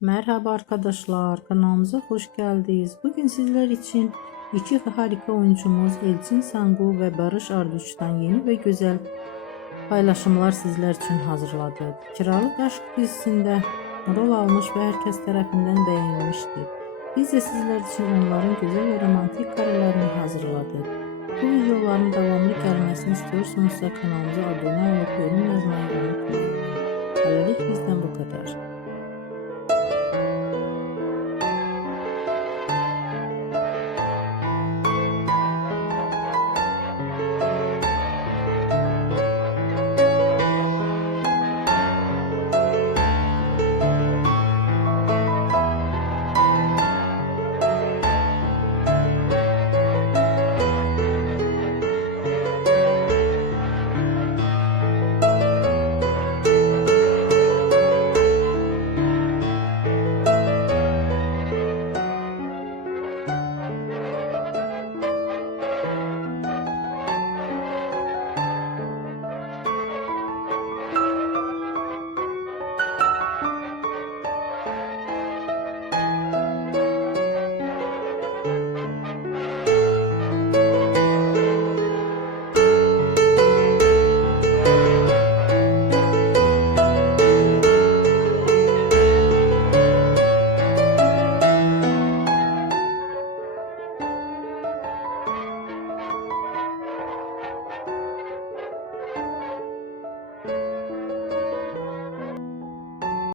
Merhaba arkadaşlar, kanalımıza hoş geldiniz. Bugün sizler için iki harika oyuncumuz Elçin Sangu ve Barış Arduç'tan yeni ve güzel paylaşımlar sizler için hazırladık. Kiralık Aşk dizisinde rol almış ve herkes tarafından beğenilmişti. Biz de sizler için onların güzel ve romantik karelerini hazırladık. Bu videoların devamlı gelmesini istiyorsanız kanalımıza abone olup yorum yazmayı unutmayın. Hələlik bizden bu kadar.